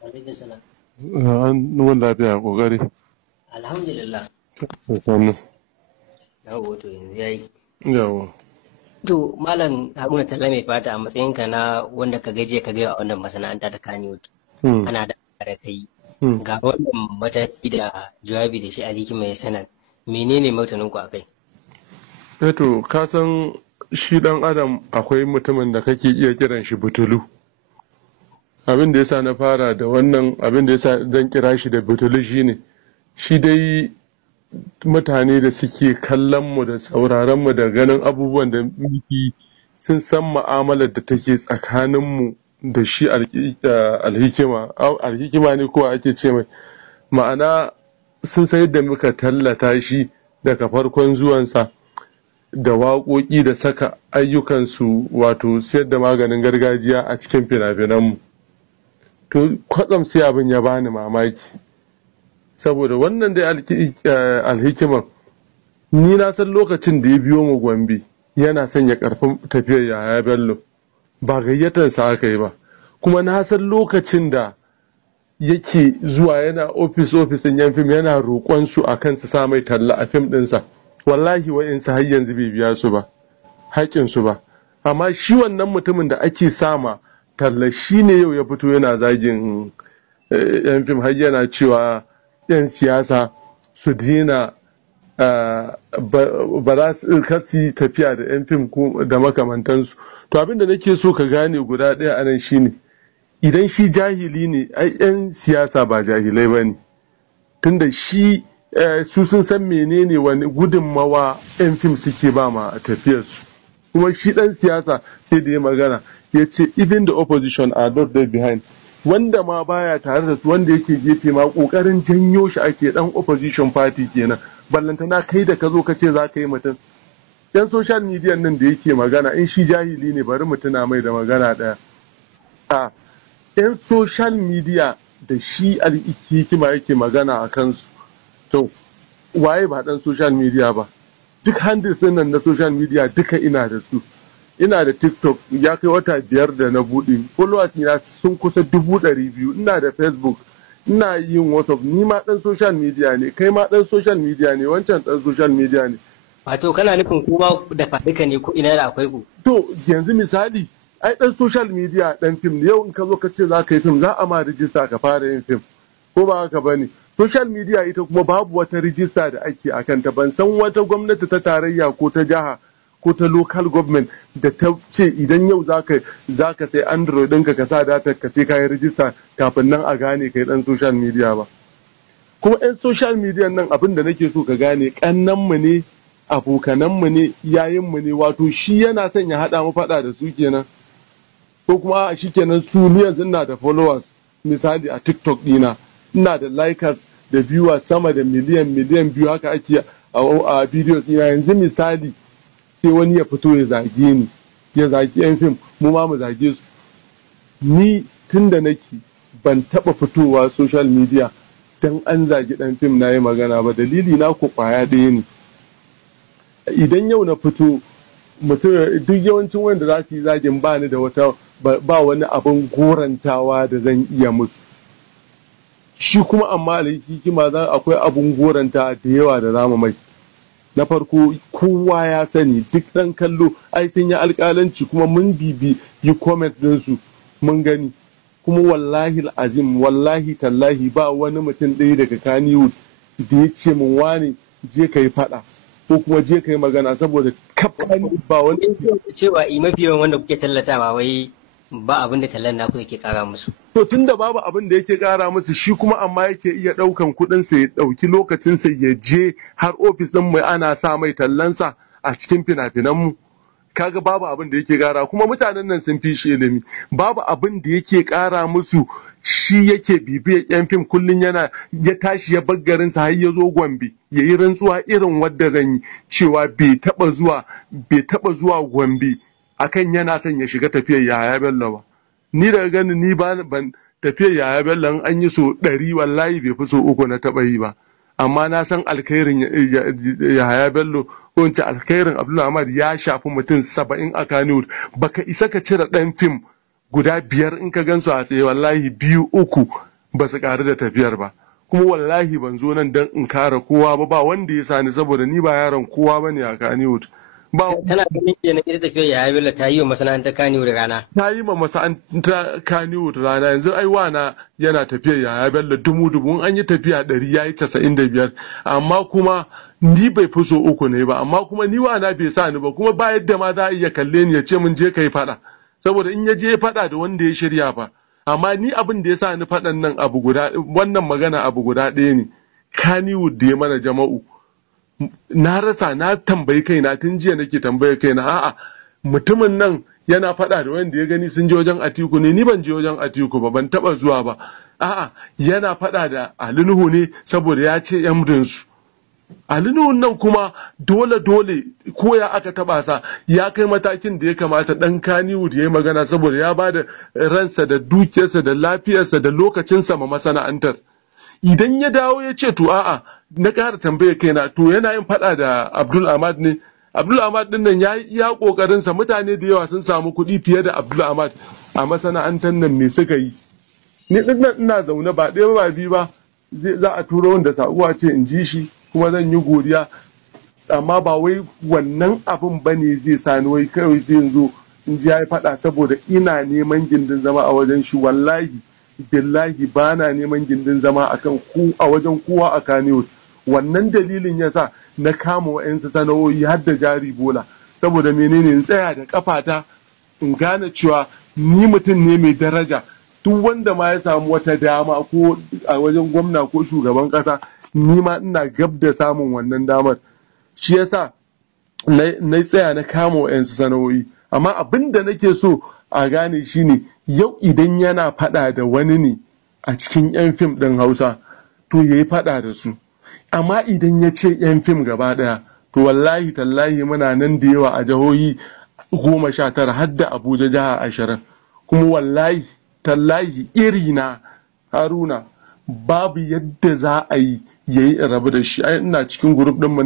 Alaikum salam. An nuwan lafiya kokari. Alhamdulillah. Sannu. Yawo to yanzu yayi. Yawo. To Malam Haruna Talla mai fata a matsayinka na wanda ka gaje ka ga a wannan masana'anta ta Kannywood. Ana da kai. Ga wannan mataki da jawabi da shi Ali Hikima ya sanar. Menene martanin ku akai? To ka san shi dan adam akwai mutumin da kake iya kiran shi butulu. Abin da yasa na fara da wannan abin da yasa zan kira shi da butulu shine shi dai mutane da suke kallon mu da sauraron mu da ganin abubuwan da muke sun san mu'amalar da take tsakanin mu da shi alhikima ne kowa ake ce mai ma'ana sun san yadda muka tallata shi daga farkon zuwansa da waƙoƙi da saka ayyukansu wato siyar da maganin gargajiya a cikin fina-finanmu. To kwatsam sai abin ya bani mamaki saboda wannan dai alhikiman ni na san lokacin da ya biyo mu Gombe yana sanya karfin tafiyar Yahaya Bello ba gayyatarsa aka yi ba kuma na san lokacin da yake zuwa yana ofis ɗin yan fim yana roƙon su akan su sa mai talla a fim ɗinsa wallahi wa'insu har yanzu bai biya su ba haƙƙinsu ba amma shi wannan mutumin da ake sama talla shi ne yau ya fito yana zagin yan fim har yana cewa yan siyasa su dina ba za su kasi tafiya da yan fim da makamantansu to abin da nake so ka gane guda ɗaya anan shine idan shi jahili ne ai yan siyasa ba jahilai ba ne tunda shi su sun san menene wani gudunmawa yan fim suke ba ma tafiyarsu kuma shi ɗan siyasa sai da ya magana ya ce even the opposition are not there behind wanda ma baya tare da su wanda yake gefe ma kokarin janyo shi ake dan opposition party kenan ballantana kai da ka zo ka ce za ka yi mutum yan social media nan da yake magana in shi jahili ne bari mu tuna mai da magana daya a yan social media da shi alhikima yake magana a kansu to waye ba dan social media ba duk handles nan na social media duka ina da su ina da TikTok ya kai wata 5 da na buɗe followers ina sun kusa 200,000 ina da Facebook ina yin WhatsApp ni ma dan social media ne kai ma dan social media ne wancan dan social media ne wato kana nufin kuma da faɗika ne ko ina da akwai ku to yanzu misali ai dan social media dan fim ne yau in ka zo ka ce za ka yi fim za a ma rijista ka fara yin fim ko ba haka bane social media ita kuma babu wata rijista da ake akan ta ban san wata gwamnati ta tarayya ko ta jiha ko ta local government da ta ce idan yau za ka sai android ɗinka ka sa data ka sai kayan rijista kafin nan a gane kai ɗan social media ba kuma 'yan social media nan abin da nake so ka gane ƙannanmu ne abokananmu ne yayinmu ne wato shi yana son ya haɗa mu faɗa da su kenan ko kuma shi kenan su ni yanzu ina da followers misali a tiktok ɗina ina da likers da viewers sama da miliyan biyu haka ake a videos ina yanzu misali sai wani ya fito ya zage ni ya zagi yan fim mu ma mu zage su ni tun da nake ban taba fitowa social media dan an zagi dan fim na yi magana ba dalili na ku kwaya ɗaya ne idan yau na fito mutum duk yawancin wanda za su yi zagin ba ni da wata ba wani abin gorantawa da zan iya musu shi kuma amma alhikima akwai abin goranta da yawa da zamu mai na farko kowa ya sani duk ɗan kallo ai sun yi alƙalanci kuma mun bibi yi comment ɗinsu mun gani kuma wallahi azim wallahi tallahi ba wani mutum ɗaya daga Kannywood da ya ce min wani je ka yi faɗa ko kuma je ka yi magana saboda kafan ba wani cewa mafi yawan wanda kuke tallatawa wai ba abin da tallan naku yake kara musu. To tunda babu abin da yake kara musu shi kuma amma yake iya ɗaukan kuɗinsa ya ɗauki lokacinsa ya je har ofis ɗin mu ana sa mai tallansa a cikin fina-finan mu. Kaga babu abin da yake kara kuma mutanen nan sun fi shi ilimi babu abin da yake kara musu shi yake bibiyar yan fim kullum ya tashi ya bar garinsa har ya zo Gombe ya yi rantsuwa irin wadda zan yi cewa bai taɓa zuwa Gombe akan yana son ya shiga tafiyar Yahaya Bello ba ni daga ganin ni ban tafiyar Yahaya Bello an yi so 100 wallahi bai fi so 3 na taɓa yi ba amma na san alkhairin Yahaya Bello ko in ce alkhairin Abdul Ahmad ya shafi mutum 70 a Kannywood baka isa ka cire ɗan fim guda 5 in ka gansu a tsaye wallahi 2 3 ba su ƙaru da tafiyar ba. Kuma wallahi ban zo nan don in kare kowa ba wanda ya sani, saboda ni ba yaron kowa bane a Kannywood. Tana ganin kenan ita tafiyar Yahaya Bello ta yi wa masana'antar Kannywood rana. Ta yi ma masana'antar Kannywood rana. Yanzu ai wana yana tafiyar Yahaya Bello dubu an yi tafiya 100 ya yi 95, amma kuma ni bai fi so 3 ne ba, amma kuma ni wana bai sa ni ba, kuma ba yadda ma za a iya kalle ni ya ce mun je kai fada, saboda in ya je fada da wanda ya shirya fa. Amma ni abin da ya sa ni fadan nan wannan magana abu guda ɗaya ne. Kannywood da ya mana Jama'u, na rasa, na tambayi kaina tun jiya nake tambaye kaina, a'a mutumin nan yana faɗa da wanda ya gani sun je wajen Atiku ne, ni ban je wajen Atiku ba, ban taba zuwa ba. A'a yana faɗa da Ali Nuhu ne saboda ya ce yamrinsu. Ali Nuhu nan kuma dole ko ya aka taba sa ya kai matakin da ya kamata dan Kannywood ya yi magana, saboda ya ba da ransa da dukiyarsa da lafiyarsa da lokacinsa ma masana'antar. Idan ya dawo ya ce to a'a, na ƙara tambaye kaina, to yana yin faɗa da Abdul Ahmad ne. Abdul Ahmad din nan ya yi iya ƙoƙarinsa, mutane da yawa sun samu kuɗi fiye da Abdul Ahmad a masana'antar nan, me suka yi? Ni nan ina zaune ba ɗaya ba biyu ba, za a turo wanda saƙuwa ce in ji shi, kuma zan yi godiya, amma ba wai wannan abin ba ne zai sani wai kawai zai zo in ji ya yi faɗa saboda ina neman gindin zama a wajen shi. Wallahi billahi ba na neman gindin zama a wajen kowa a Kannywood. Wannan dalilin ya sa na kama wa'yansu sana'o'i har da jari bola, saboda menene, in tsaya da kafata in gane cewa ni mutum ne mai daraja. Duk wanda ma ya samu wata dama ko a wajen gwamna ko shugaban kasa, ni ma ina gab da samun wannan damar. Shi yasa na tsaya na kama wa'yansu sana'o'i. Amma abin da nake so a gane shine, yau idan yana faɗa da wani ne a cikin 'yan fim ɗin Hausa, to ya yi faɗa da su. Amma idan ya ce 'yan fim gaba ɗaya, to wallahi tallahi muna nan da yawa a jihohi 19 har da Abuja jiha 20. Kuma wallahi tallahi irina Haruna babu yadda za a yi yayi rabu da shi. Ai ina cikin group ɗin mu